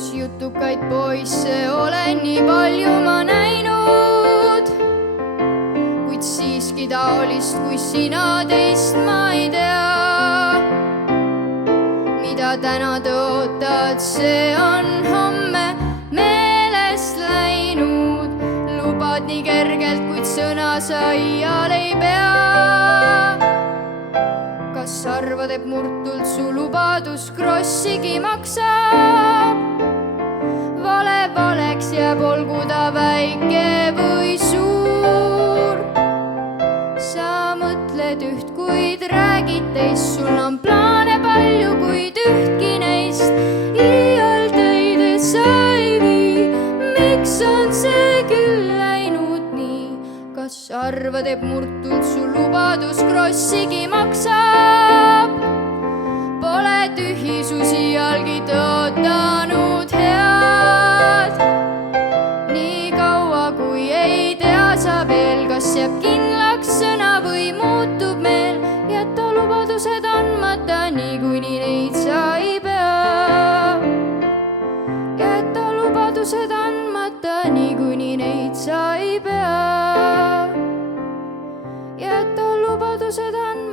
kus jutukaid poisse olen nii palju ma näinud, kuid siiski taolist kui sina teist ma ei tea. Mida täna tõotad, see on homme meelest läinud. Lubad nii kergelt, kuid sõna sa iial ei pea. Kas arvad, et murtult su lubadus krossigi maksab? Vale valeks jääb, olgu ta väike või suur. Sa mõtled üht, kuid räägid teist, sul on plaane palju, kuid ühtki neist iial teid sa ei vii. Miks on see küll läinud nii? Kas arvad, et murtult su lubadus krossigi maksab? Pole tühisus iialgi tõotanud head. Nii kaua kui ei tea sa veel, kas jääb kindlaks sõna või muutub meel. Jäta lubadused andmata, niikuinii neid sa ei pea. Jäta lubadused andmata, niikuinii neid sa ei pea. Jäta lubadused andmata.